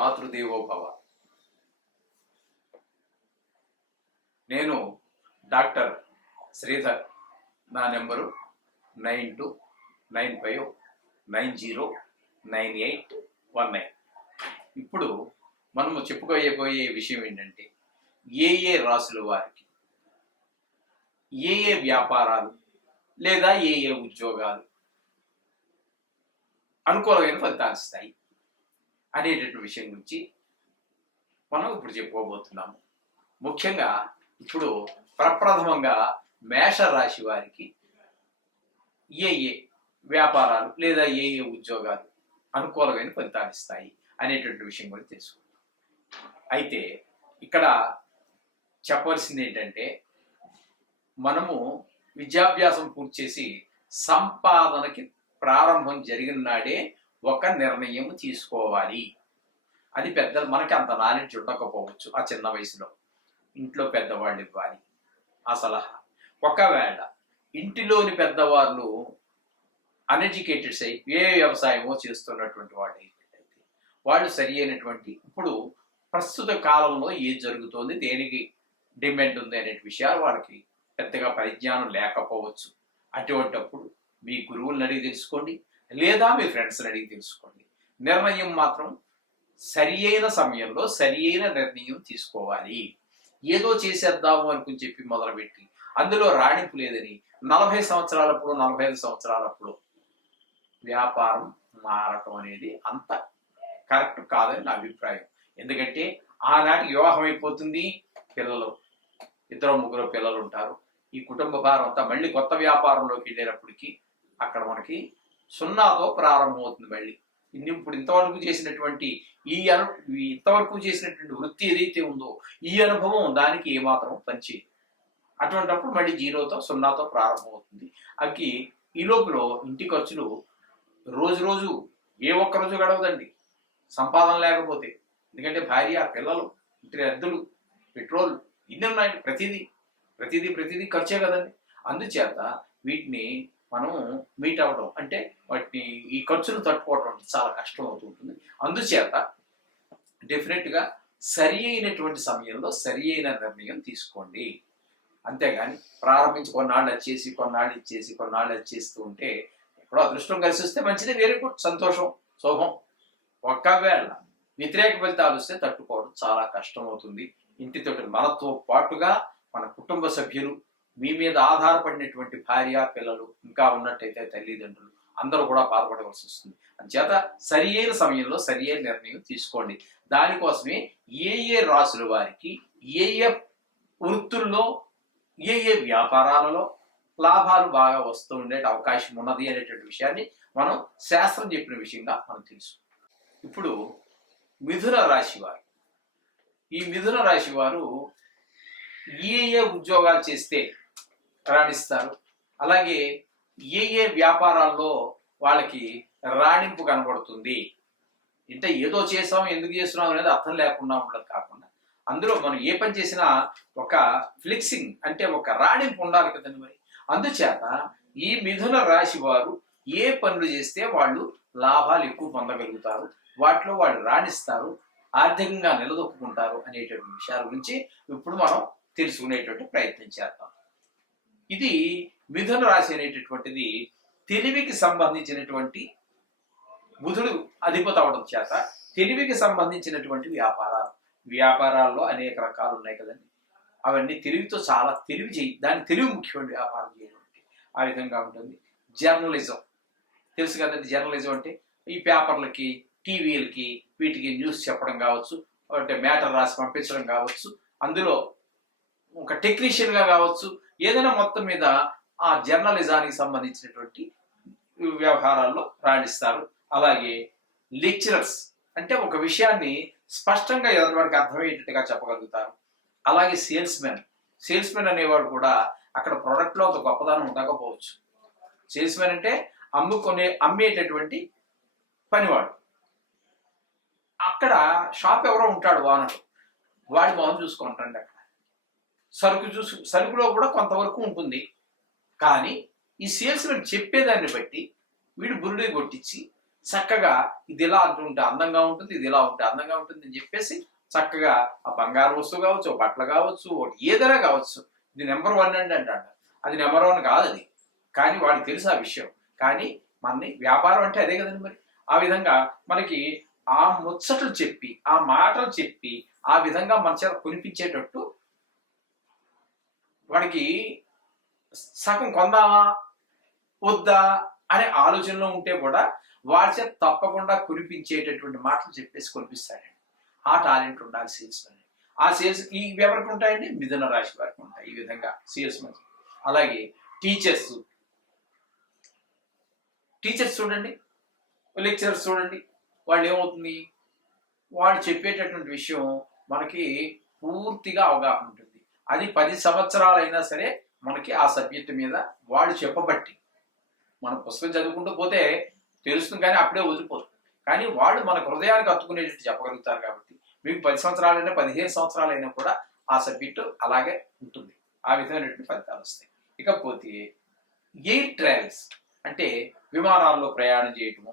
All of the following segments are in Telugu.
మాతృదేవో భవ. నేను డాక్టర్ శ్రీధర్. నా నెంబరు 9295909819. ఇప్పుడు మనము చెప్పుకోబోయే విషయం ఏంటంటే, ఏ రాసుల వారికి ఏ వ్యాపారాలు లేదా ఏ ఉద్యోగాలు అనుకూలమైన ఫలితాలు ఇస్తాయి అనేటటువంటి విషయం గురించి మనం ఇప్పుడు చెప్పుకోబోతున్నాము. ముఖ్యంగా ఇప్పుడు ప్రప్రథమంగా మేషరాశి వారికి ఏ వ్యాపారాలు లేదా ఏ ఉద్యోగాలు అనుకూలమైన ఫలితాలు ఇస్తాయి అనేటువంటి విషయం కూడా తెలుసుకుందాం. అయితే ఇక్కడ చెప్పవలసింది ఏంటంటే, మనము విద్యాభ్యాసం పూర్తి చేసి సంపాదనకి ప్రారంభం జరిగిన నాడే ఒక నిర్ణయం తీసుకోవాలి. అది పెద్దలు మనకి అంత నాలెడ్జ్ ఉండకపోవచ్చు. ఆ చిన్న వయసులో ఇంట్లో పెద్దవాళ్ళు ఇవ్వాలి ఆ సలహా. ఒకవేళ ఇంటిలోని పెద్దవాళ్ళు అన్ఎడ్యుకేటెడ్స్ అయి ఏ వ్యవసాయమో చేస్తున్నటువంటి వాళ్ళు అయితే వాళ్ళు సరి అయినటువంటి ఇప్పుడు ప్రస్తుత కాలంలో ఏం జరుగుతోంది, దేనికి డిమాండ్ ఉంది అనే విషయాలు వాళ్ళకి పెద్దగా పరిజ్ఞానం లేకపోవచ్చు. అటువంటప్పుడు మీ గురువులను అడిగి తెలుసుకోండి, లేదా మీ ఫ్రెండ్స్ని అడిగి తెలుసుకోండి. నిర్ణయం మాత్రం సరి అయిన సమయంలో సరి అయిన నిర్ణయం తీసుకోవాలి. ఏదో చేసేద్దాము అనుకుని చెప్పి మొదలుపెట్టి అందులో రాణింపు లేదని 40 సంవత్సరాలప్పుడు 45 సంవత్సరాలప్పుడు వ్యాపారం మారటం అనేది అంత కరెక్ట్ కాదని నా అభిప్రాయం. ఎందుకంటే ఆనాటికి వివాహం అయిపోతుంది, పిల్లలు 2-3 పిల్లలు ఉంటారు. ఈ కుటుంబ భారం అంతా మళ్ళీ కొత్త వ్యాపారంలోకి వెళ్ళేటప్పటికి అక్కడ మనకి 0తో ప్రారంభమవుతుంది. మళ్ళీ ఇప్పుడు ఇంతవరకు చేసినటువంటి వృత్తి ఏదైతే ఉందో ఈ అనుభవం దానికి ఏమాత్రం పనిచేయదు. అటువంటిప్పుడు మళ్ళీ 0తో ప్రారంభమవుతుంది. ఈ లోపల ఇంటి ఖర్చులు రోజు ఏ ఒక్క రోజు గడవదండి సంపాదన లేకపోతే. ఎందుకంటే భార్య, పిల్లలు, ఇంటి అద్దెలు, పెట్రోల్ ఇన్ని ఉన్నాయి. ప్రతిదీ ఖర్చే కదండి. అందుచేత వీటిని మనం మీట్ అవ్వడం అంటే వాటిని ఈ ఖర్చులు తట్టుకోవడం చాలా కష్టం అవుతుంటుంది. అందుచేత డెఫినెట్గా సరి అయినటువంటి సమయంలో సరి అయిన నిర్ణయం తీసుకోండి. అంతేగాని ప్రారంభించి కొన్నాళ్ళు వచ్చేస్తూ ఉంటే ఎప్పుడో అదృష్టం కలిసి వస్తే మంచిదే, వెరీ గుడ్, సంతోషం, శోభం. ఒకవేళ వ్యతిరేక ఫలితాలు వస్తే తట్టుకోవడం చాలా కష్టం అవుతుంది. ఇంటితో మనతో పాటుగా మన కుటుంబ సభ్యులు, మీ మీద ఆధారపడినటువంటి భార్య, పిల్లలు, ఇంకా ఉన్నట్టయితే తల్లిదండ్రులు అందరూ కూడా బాధపడవలసి వస్తుంది. అందుచేత సరి అయిన సమయంలో సరి అయిన నిర్ణయం తీసుకోండి. దానికోసమే ఏ రాసుల వారికి ఏ వృత్తుల్లో ఏ వ్యాపారాలలో లాభాలు బాగా వస్తూ ఉండే అవకాశం ఉన్నది అనేటువంటి విషయాన్ని మనం శాస్త్రం చెప్పిన విషయంగా మనం తెలుసు. ఇప్పుడు మిథున రాశి వారు, ఈ మిథున రాశి వారు ఏ ఉద్యోగాలు చేస్తే రాణిస్తారు, అలాగే ఏ వ్యాపారాల్లో వాళ్ళకి రాణింపు కనబడుతుంది. అంటే ఏదో చేసాం, ఎందుకు చేస్తున్నాం అనేది అర్థం లేకుండా ఉండదు. కాకుండా అందులో మనం ఏ పని చేసినా ఒక ఫ్లెక్సింగ్ అంటే ఒక రాణింపు ఉండాలి కదండి. మరి అందుచేత ఈ మిథున రాశి వారు ఏ పనులు చేస్తే వాళ్ళు లాభాలు ఎక్కువ పొందగలుగుతారు, వాటిలో వాళ్ళు రాణిస్తారు, ఆర్థికంగా నిలదొక్కుంటారు అనేటువంటి విషయాల గురించి ఇప్పుడు మనం తెలుసుకునేటువంటి ప్రయత్నం చేద్దాం. ఇది మిథున రాశి అనేటటువంటిది తెలివికి సంబంధించినటువంటి బుధుడు అధిపతి అవడం చేత తెలివికి సంబంధించినటువంటి వ్యాపారాల్లో అనేక రకాలు ఉన్నాయి కదండి. అవన్నీ తెలివితో చాలా దాని తెలివి ముఖ్యమైన వ్యాపారం చేయడం ఆ విధంగా ఉంటుంది. జర్నలిజం తెలుసు కదండి. జర్నలిజం అంటే ఈ పేపర్లకి, టీవీలకి, వీటికి న్యూస్ చెప్పడం కావచ్చు, అంటే మ్యాటర్ రాసి పంపించడం కావచ్చు, అందులో ఒక టెక్నీషియన్గా కావచ్చు, ఏదైనా మొత్తం మీద ఆ జర్నలిజానికి సంబంధించినటువంటి వ్యవహారాల్లో రాణిస్తారు. అలాగే లెక్చరర్స్ అంటే ఒక విషయాన్ని స్పష్టంగా ఎదుటివాడికి అర్థమయ్యేటట్టుగా చెప్పగలుగుతారు. అలాగే సేల్స్మెన్ అనేవాడు కూడా అక్కడ ప్రోడక్ట్లో ఒక గొప్పదనం ఉండకపోవచ్చు. సేల్స్మెన్ అంటే అమ్మేటటువంటి పనివాడు. అక్కడ షాప్ ఎవరో ఉంటాడు, ఓనర్, వాడి మొహం చూసుకుంటాండి. అక్కడ సరుకులో కూడా కొంతవరకు ఉంటుంది. కానీ ఈ సేల్స్మెన్ చెప్పేదాన్ని బట్టి వీడు బురుడి కొట్టించి చక్కగా ఇది ఇలా అంటుంటే అందంగా ఉంటుంది, ఇది ఇలా ఉంటే అందంగా ఉంటుంది అని చెప్పేసి చక్కగా ఆ బంగారు వస్తువు కావచ్చు, బట్టలు కావచ్చు, ఏదైనా కావచ్చు, ఇది నెంబర్ 1 అండి అంటాడు. అది నెంబర్ 1 కాదు అది, కానీ వాడికి తెలుసు ఆ విషయం. కానీ మనని వ్యాపారం అంటే అదే కదండి మరి. ఆ విధంగా మనకి ఆ ముచ్చట్లు చెప్పి, ఆ మాటలు చెప్పి, ఆ విధంగా మన చేత కొనిపించేటట్టు వాడికి సగం కొందామా వద్దా అనే ఆలోచనలో ఉంటే కూడా వాడి చేత తప్పకుండా కురిపించేటటువంటి మాటలు చెప్పేసి కొనిపిస్తాడండి. ఆ టాలెంట్ ఉండాలి సేల్స్ మెన్. ఆ సేల్స్ ఇవి ఎవరికి ఉంటాయండి? మిథున రాశి వారికి ఉంటాయి ఈ విధంగా సేల్స్ మెన్. అలాగే టీచర్స్ చూడండి, లెక్చరర్స్ చూడండి, వాళ్ళు ఏమవుతుంది, వాళ్ళు చెప్పేటటువంటి విషయం మనకి పూర్తిగా అవగాహన ఉంటుంది. అది 10 సంవత్సరాలైనా సరే మనకి ఆ సబ్జెక్టు మీద వాళ్ళు చెప్పబట్టి, మన పుస్తకం చదువుకుంటూ పోతే తెలుస్తుంది కానీ అప్పుడే వదిలిపోతుంది. కానీ వాళ్ళు మన హృదయానికి హత్తుకునేటట్టు చెప్పగలుగుతారు కాబట్టి మీకు 10 సంవత్సరాలైనా 15 సంవత్సరాలైనా కూడా ఆ సబ్జెక్టు అలాగే ఉంటుంది. ఆ విధమైనటువంటి ఫలితాలు వస్తాయి. ఇకపోతే ఎయిర్ ట్రావెల్స్ అంటే విమానాల్లో ప్రయాణం చేయటము,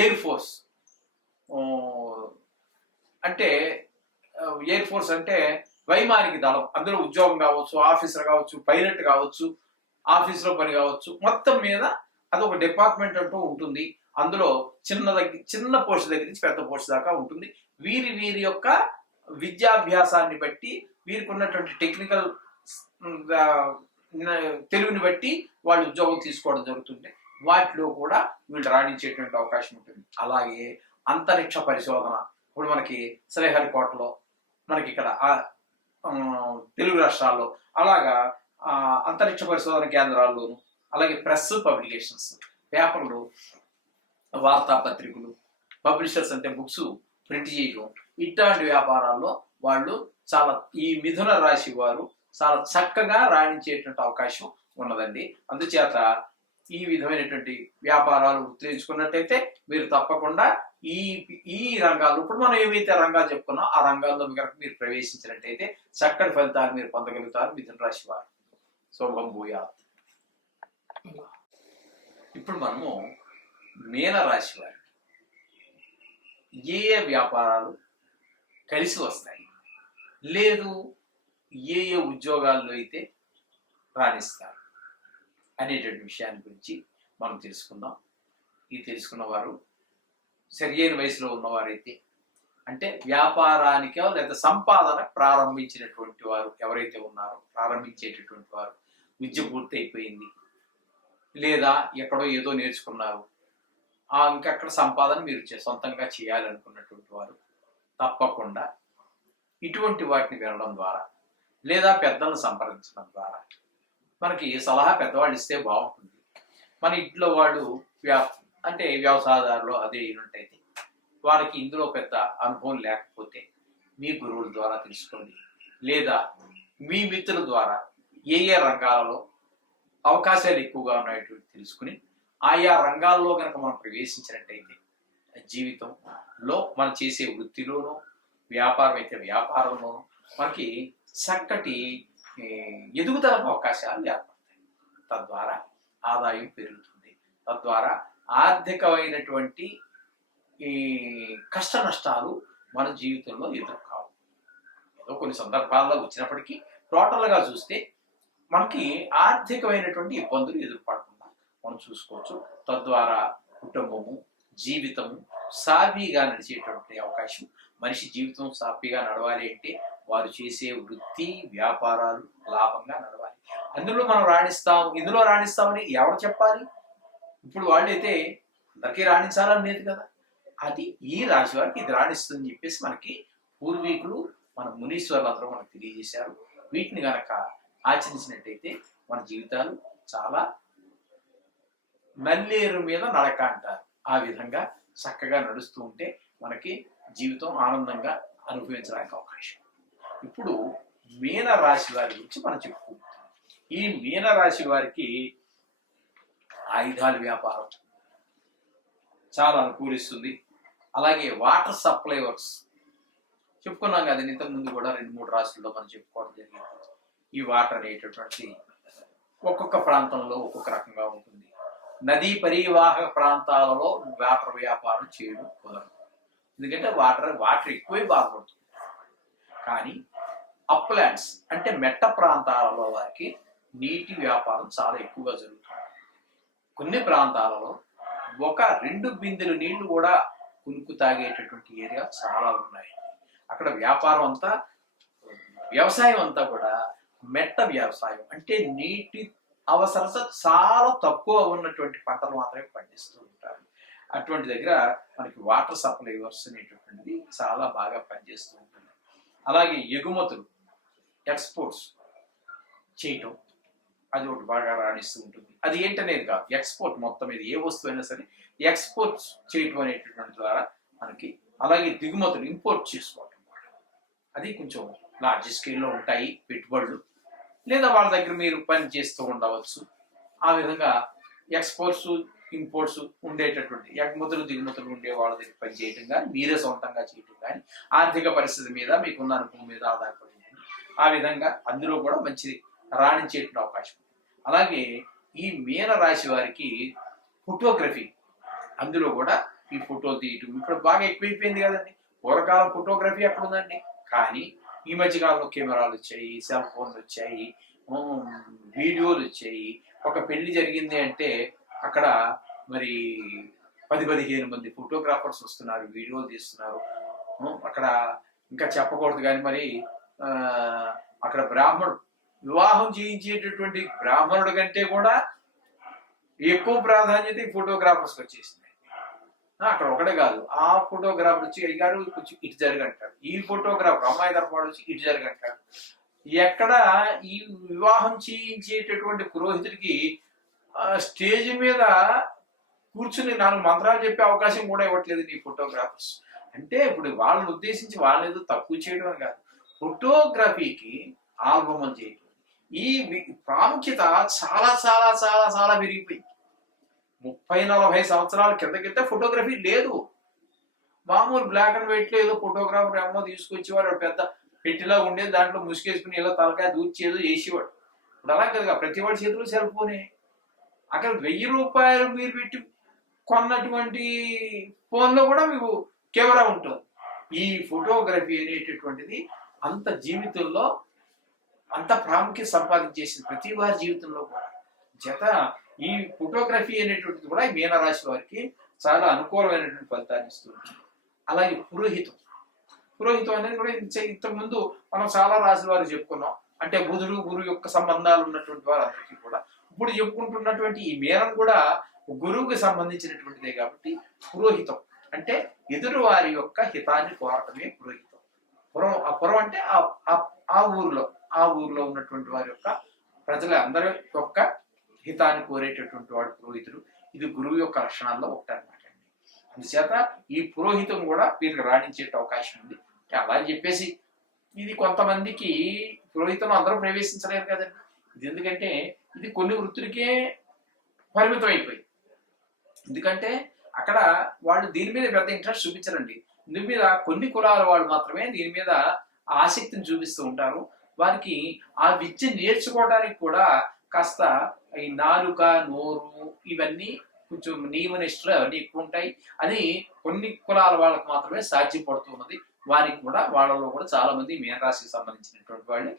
ఎయిర్ ఫోర్స్ అంటే ఎయిర్ ఫోర్స్ అంటే వైమానిక దళం. అందులో ఉద్యోగం కావచ్చు, ఆఫీసర్ కావచ్చు, పైలట్ కావచ్చు, ఆఫీసులో పని కావచ్చు, మొత్తం మీద అదొక డిపార్ట్మెంట్ అంటూ ఉంటుంది. అందులో చిన్న పోస్ట్ దగ్గర నుంచి పెద్ద పోస్ట్ దాకా ఉంటుంది. వీరి యొక్క విద్యాభ్యాసాన్ని బట్టి, వీరికి ఉన్నటువంటి టెక్నికల్ తెలివిని బట్టి వాళ్ళు ఉద్యోగం తీసుకోవడం జరుగుతుంది. వాటిలో కూడా వీళ్ళు రాణించేటువంటి అవకాశం ఉంటుంది. అలాగే అంతరిక్ష పరిశోధన, ఇప్పుడు మనకి శ్రీహరికోటలో, మనకి ఇక్కడ తెలుగు రాష్ట్రాల్లో అలాగా అంతరిక్ష పరిశోధన కేంద్రాల్లోను, అలాగే ప్రెస్ పబ్లికేషన్స్, పేపర్లు, వార్తాపత్రికలు, పబ్లిషర్స్ అంటే బుక్స్ ప్రింట్ చేయడం, ఇట్లాంటి వ్యాపారాల్లో వాళ్ళు చాలా, ఈ మిథున రాశి వారు చాలా చక్కగా రాణించేటువంటి అవకాశం ఉన్నదండి. అందుచేత ఈ విధమైనటువంటి వ్యాపారాలు గుర్తించుకున్నట్టయితే మీరు తప్పకుండా ఈ రంగాల్లో, ఇప్పుడు మనం ఏవైతే రంగాలు చెప్పుకున్నాం ఆ రంగాల్లో మీరు ప్రవేశించినట్టయితే చక్కటి ఫలితాలు మీరు పొందగలుగుతారు మిథున రాశి వారు. శుభం భూయాత్. ఇప్పుడు మనము మీన రాశి వారు ఏ వ్యాపారాలు కలిసి వస్తాయి, లేదు ఏ ఉద్యోగాల్లో అయితే రాణిస్తారు అనేటువంటి విషయాన్ని గురించి మనం తెలుసుకుందాం. ఇది తెలుసుకున్న వారు సరియైన వయసులో ఉన్నవారైతే, అంటే వ్యాపారానికో లేదా సంపాదన ప్రారంభించినటువంటి వారు ఎవరైతే ఉన్నారో, ప్రారంభించేటటువంటి వారు, విద్య పూర్తి అయిపోయింది లేదా ఎక్కడో ఏదో నేర్చుకున్నారు, ఇంకక్కడ సంపాదన మీరు సొంతంగా చేయాలనుకున్నటువంటి వారు తప్పకుండా ఇటువంటి వాటిని వినడం ద్వారా లేదా పెద్దలను సంప్రదించడం ద్వారా, మనకి సలహా పెద్దవాళ్ళు ఇస్తే బాగుంటుంది. మన ఇంట్లో వాళ్ళు అంటే వ్యవసాయదారులు అదే అయినట్టయితే వారికి ఇందులో పెద్ద అనుభవం లేకపోతే మీ గురువుల ద్వారా తెలుసుకోండి, లేదా మీ మిత్రుల ద్వారా ఏ రంగాలలో అవకాశాలు ఎక్కువగా ఉన్నాయటువంటి తెలుసుకుని ఆయా రంగాల్లో కనుక మనం ప్రవేశించినట్టయితే జీవితంలో మనం చేసే వృత్తిలోనూ, వ్యాపారం అయితే వ్యాపారంలోనూ మనకి చక్కటి ఎదుగుదలకు అవకాశాలు ఏర్పడతాయి. తద్వారా ఆదాయం పెరుగుతుంది. తద్వారా ఆర్థికమైనటువంటి ఈ కష్ట నష్టాలు మన జీవితంలో ఎదుర్కావు. ఏదో కొన్ని సందర్భాల్లో వచ్చినప్పటికీ టోటల్గా చూస్తే మనకి ఆర్థికమైనటువంటి ఇబ్బందులు ఎదుర్పడకుండా మనం చూసుకోవచ్చు. తద్వారా కుటుంబము, జీవితము సాఫీగా నడిచేటువంటి అవకాశం. మనిషి జీవితం సాఫీగా నడవాలి అంటే వారు చేసే వృత్తి వ్యాపారాలు లాభంగా నడవాలి. అందులో మనం రాణిస్తాం, ఇందులో రాణిస్తామని ఎవరు చెప్పాలి? ఇప్పుడు వాళ్ళైతే అందరికీ రాణించాలని లేదు కదా. అది ఈ రాశి వారికి ఇది రాణిస్తుందని చెప్పేసి మనకి పూర్వీకులు, మన మునీశ్వర్లు అందరూ మనకు తెలియజేశారు. వీటిని గనక ఆచరించినట్టయితే మన జీవితాలు చాలా నల్లేరు మీద నడక అంటారు. ఆ విధంగా చక్కగా నడుస్తూ ఉంటే మనకి జీవితం ఆనందంగా అనుభవించడానికి అవకాశం. ఇప్పుడు మీన రాశి వారి గురించి మనం చెప్పుకుంటాం. ఈ మీన రాశి వారికి ఆయుధాల వ్యాపారం చాలా అనుకూలిస్తుంది. అలాగే వాటర్ సప్లై వర్క్స్ చెప్పుకున్నాం కదా, ఇంతకు ముందు కూడా 2-3 రాశుల్లో మనం చెప్పుకోవడం జరిగింది. ఈ వాటర్ అనేటటువంటి ఒక్కొక్క ప్రాంతంలో ఒక్కొక్క రకంగా ఉంటుంది. నదీ పరివాహక ప్రాంతాలలో వాటర్ వ్యాపారం చేయడం కుదరదు. ఎందుకంటే వాటర్ ఎక్కువై బాధపడుతుంది. కానీ అప్లాండ్స్ అంటే మెట్ట ప్రాంతాలలో వారికి నీటి వ్యాపారం చాలా ఎక్కువగా జరుగుతుంది. కొన్ని ప్రాంతాలలో 1-2 బిందెలు నీళ్లు కూడా కునుకు తాగేటటువంటి ఏరియా చాలా ఉన్నాయి. అక్కడ వ్యాపారం అంతా, వ్యవసాయం అంతా కూడా మెట్ట వ్యవసాయం, అంటే నీటి అవసరత చాలా తక్కువ ఉన్నటువంటి పంటలు మాత్రమే పండిస్తూ ఉంటారు. అటువంటి దగ్గర మనకి వాటర్ సప్లైవర్స్ అనేటటువంటిది చాలా బాగా పనిచేస్తూ ఉంటుంది. అలాగే ఎగుమతులు, ఎక్స్పోర్ట్స్ చేయటం అది ఒకటి బాగా రాణిస్తూ ఉంటుంది. అది ఏంటనేది కాదు, ఎక్స్పోర్ట్ మొత్తం మీద ఏ వస్తువు అయినా సరే ఎక్స్పోర్ట్స్ చేయటం అనేటటువంటి ద్వారా మనకి. అలాగే దిగుమతులు, ఇంపోర్ట్ చేసుకోవటం, అది కొంచెం లార్జ్ స్కేల్లో ఉంటాయి పెట్టుబడులు, లేదా వాళ్ళ దగ్గర మీరు పని చేస్తూ ఉండవచ్చు. ఆ విధంగా ఎక్స్పోర్ట్స్ ఇంపోర్ట్స్ ఉండేటటువంటి, ఎగుమతులు దిగుమతులు ఉండే వాళ్ళ దగ్గర పని చేయటం కానీ, మీరే సొంతంగా చేయటం కానీ, ఆర్థిక పరిస్థితి మీద మీకున్న అనుభవం మీద ఆధారపడి ఉంటుంది. ఆ విధంగా అందులో కూడా మంచి రాణించేటువంటి అవకాశం. అలాగే ఈ మీన రాశి వారికి ఫోటోగ్రఫీ, అందులో కూడా ఈ ఫోటోలు తీయటం ఇప్పుడు బాగా ఎక్కువైపోయింది కదండి. పూర్వకాలం ఫోటోగ్రఫీ ఎక్కడ ఉందండి? కానీ ఈ మధ్యకాలంలో కెమెరాలు వచ్చాయి, సెల్ ఫోన్లు వచ్చాయి, వీడియోలు వచ్చాయి. ఒక పెళ్లి జరిగింది అంటే అక్కడ మరి 10-15 మంది ఫోటోగ్రాఫర్స్ వస్తున్నారు, వీడియోలు తీస్తున్నారు. అక్కడ ఇంకా చెప్పకూడదు కానీ మరి అక్కడ వివాహం చేయించేటటువంటి బ్రాహ్మణుడి కంటే కూడా ఎక్కువ ప్రాధాన్యత ఈ ఫోటోగ్రాఫర్స్కి వచ్చేసింది. అక్కడ ఒకటే కాదు, ఆ ఫోటోగ్రాఫర్ వచ్చి అయ్యారు కొంచెం ఇటు జరగంటారు, ఈ ఫోటోగ్రాఫర్ అమ్మాయి తరఫు వచ్చి ఇటు జరగంటారు. ఎక్కడ ఈ వివాహం చేయించేటటువంటి పురోహితుడికి స్టేజ్ మీద కూర్చుని 4 మంత్రాలు చెప్పే అవకాశం కూడా ఇవ్వట్లేదు ఈ ఫోటోగ్రాఫర్స్. అంటే ఇప్పుడు వాళ్ళని ఉద్దేశించి వాళ్ళని ఏదో తక్కువ చేయడం అని కాదు, ఫోటోగ్రఫీకి ఆల్బమ్ చేయడం ఈ ప్రాముఖ్యత చాలా చాలా చాలా చాలా పెరిగిపోయింది. 30-40 సంవత్సరాల కిందకితే ఫోటోగ్రఫీ లేదు. మామూలు బ్లాక్ అండ్ వైట్ లో ఏదో ఫోటోగ్రాఫర్ ఏమో తీసుకొచ్చేవాడు, పెద్ద పెట్టిలా ఉండేది, దాంట్లో ముసుగేసుకుని ఏదో తలకాయ దూర్చి ఏదో చేసేవాడు. ఇప్పుడు అలా కదా, ప్రతి వాడి చేతిలో సెల్ ఫోనే. అక్కడ 1000 రూపాయలు మీరు పెట్టి కొన్నటువంటి ఫోన్లో కూడా మీకు కెమెరా ఉంటుంది. ఈ ఫోటోగ్రఫీ అనేటటువంటిది అంత జీవితంలో అంత ప్రాముఖ్యత సంపాదించేసింది ప్రతి వారి జీవితంలో కూడా. జత ఈ ఫోటోగ్రఫీ అనేటువంటిది కూడా ఈ మీనరాశి వారికి చాలా అనుకూలమైనటువంటి ఫలితాన్ని ఇస్తుంది. అలాగే పురోహితం అనేది కూడా ఇంతకుముందు మనం చాలా రాశుల వారు చెప్పుకున్నాం. అంటే గురువు యొక్క సంబంధాలు ఉన్నటువంటి వారందరికీ కూడా ఇప్పుడు చెప్పుకుంటున్నటువంటి ఈ మీనం కూడా గురువుకి సంబంధించినటువంటిదే. కాబట్టి పురోహితం అంటే ఎదురు వారి యొక్క హితాన్ని కోరటమే పురోహితం. పురం అంటే ఆ ఊరిలో ఉన్నటువంటి వారి యొక్క ప్రజల అందరి యొక్క హితాన్ని కోరేటటువంటి వాడు పురోహితుడు. ఇది గురువు యొక్క లక్షణాల్లో ఒకటి అనమాట అండి. అందుచేత ఈ పురోహితం కూడా వీరికి రాణించే అవకాశం ఉంది. అలా అని చెప్పేసి ఇది కొంతమందికి పురోహితం అందరూ ప్రవేశించలేరు కదండి. ఇది ఎందుకంటే ఇది కొన్ని వృత్తులకే పరిమితం అయిపోయింది. ఎందుకంటే అక్కడ వాళ్ళు దీని మీద పెద్ద ఇంట్రెస్ట్ చూపించరండి. దీని మీద కొన్ని కులాల వాళ్ళు మాత్రమే దీని మీద ఆసక్తిని చూపిస్తూ ఉంటారు. వారికి ఆ విద్య నేర్చుకోవడానికి కూడా కాస్త ఈ నాలుక, నోరు ఇవన్నీ కొంచెం నియమనిష్టలు అవన్నీ ఎక్కువ ఉంటాయి. అది కొన్ని కులాల వాళ్ళకు మాత్రమే సాధ్యపడుతున్నది. వారికి కూడా వాళ్ళలో కూడా చాలా మంది మీనరాశికి సంబంధించినటువంటి వాళ్ళు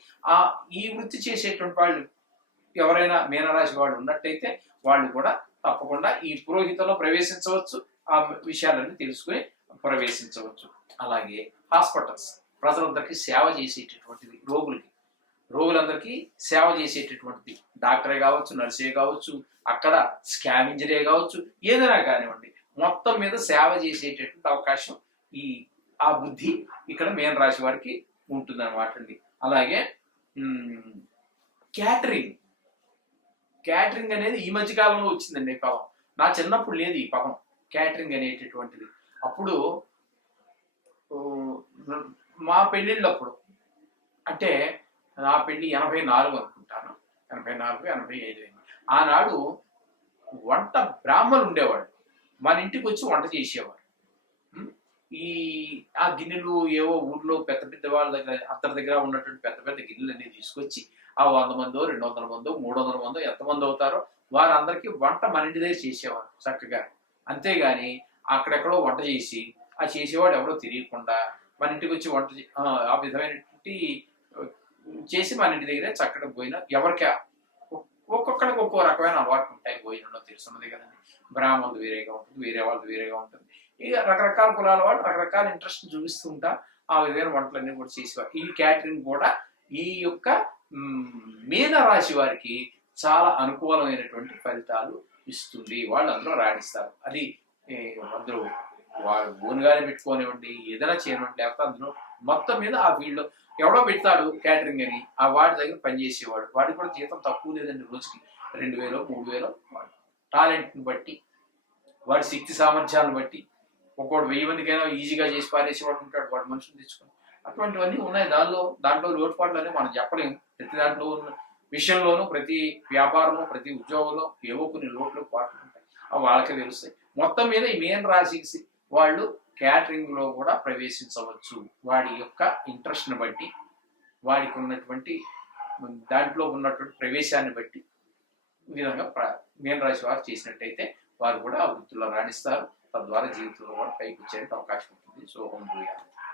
ఈ వృత్తి చేసేటువంటి వాళ్ళు ఎవరైనా మీనరాశి వాళ్ళు ఉన్నట్టయితే వాళ్ళు కూడా తప్పకుండా ఈ పురోహితంలో ప్రవేశించవచ్చు, ఆ విషయాలన్నీ తెలుసుకుని ప్రవేశించవచ్చు. అలాగే హాస్పిటల్స్ ప్రజలందరికీ సేవ చేసేటటువంటిది, రోగులందరికీ సేవ చేసేటటువంటిది డాక్టరే కావచ్చు, నర్సే కావచ్చు, అక్కడ స్కావెంజరే కావచ్చు, ఏదైనా కానివ్వండి, మొత్తం మీద సేవ చేసేటటువంటి అవకాశం ఆ బుద్ధి ఇక్కడ మీన రాశి వారికి ఉంటుంది అనమాట అండి. అలాగే క్యాటరింగ్ అనేది ఈ మధ్య కాలంలో వచ్చిందండి. ఈ పదం నా చిన్నప్పుడు లేదు ఈ పదం క్యాటరింగ్ అనేటటువంటిది. అప్పుడు మా పెళ్ళిళ్ళప్పుడు, అంటే నా పెళ్లి 84 అనుకుంటాను, 84, 85. ఆనాడు వంట బ్రాహ్మణులు ఉండేవాడు, మన ఇంటికి వచ్చి వంట చేసేవాడు. ఆ గిన్నెలు ఏవో ఊర్లో పెద్ద పెద్ద వాళ్ళ దగ్గర, అందరి దగ్గర ఉన్నటువంటి పెద్ద పెద్ద గిన్నెలు అన్ని తీసుకొచ్చి ఆ 100 మందో, 200 మందో, 300 మందో ఎంతమంది అవుతారో వారందరికీ వంట మన ఇంటి దగ్గర చేసేవారు చక్కగా. అంతేగాని అక్కడెక్కడో వంట చేసి ఆ చేసేవాడు ఎవరో తెలియకుండా మన ఇంటికి వచ్చి ఆ విధమైనటువంటి చేసి మన ఇంటి దగ్గరే చక్కగా భోజనం ఎవరికి ఒక్కొక్కరికి ఒక్కో రకమైన అలవాట్లు ఉంటాయి. భోజనంలో తెలుసున్నది కదండి. బ్రాహ్మణులు వేరేగా ఉంటుంది, వేరే వాళ్ళు వేరేగా ఉంటుంది. ఇక రకరకాల కులాల వాళ్ళు రకరకాల ఇంట్రెస్ట్ చూపిస్తూ ఉంటా ఆ విధమైన వంటలన్నీ కూడా చేసేవారు. ఈ క్యాటరింగ్ కూడా ఈ యొక్క మీన రాశి వారికి చాలా అనుకూలమైనటువంటి ఫలితాలు ఇస్తుంది. వాళ్ళు అందులో రాణిస్తారు. అది అందులో వాడు బోనుగానే పెట్టుకోనివ్వండి, ఏదైనా చేయనివ్వండి, లేకపోతే అందులో మొత్తం మీద ఆ ఫీల్డ్లో ఎవడో పెడతాడు క్యాటరింగ్ అని, ఆ వాడి దగ్గర పనిచేసేవాడు. వాడికి కూడా జీతం తక్కువ లేదండి, రోజుకి 2000 3000 వాడు టాలెంట్ని బట్టి, వాడి శక్తి సామర్థ్యాలను బట్టి. ఒక్కోడు 1000 మందికైనా ఈజీగా చేసి పారేసేవాడు ఉంటాడు, వాడు మనుషులు తెచ్చుకొని. అటువంటివన్నీ ఉన్నాయి. దాంట్లో లోటుపాట్లు అని మనం చెప్పలేము. ప్రతి దాంట్లో ఉన్న విషయంలోనూ, ప్రతి వ్యాపారంలో, ప్రతి ఉద్యోగంలో ఏవో కొన్ని లోట్లు పాటలు ఉంటాయి. అవి వాళ్ళకే తెలుస్తాయి. మొత్తం మీద ఈ మీన రాశి వాళ్ళు క్యాటరింగ్ లో కూడా ప్రవేశించవచ్చు. వాడి యొక్క ఇంట్రెస్ట్ని బట్టి, వాడికి ఉన్నటువంటి దాంట్లో ఉన్నటువంటి ప్రవేశాన్ని బట్టి ఈ విధంగా మీన రాశి వారు చేసినట్టయితే వారు కూడా ఆ వృత్తిలో రాణిస్తారు. తద్వారా జీవితంలో కూడా పైకి వచ్చేందుకు అవకాశం ఉంటుంది. శుభం భూయాలు.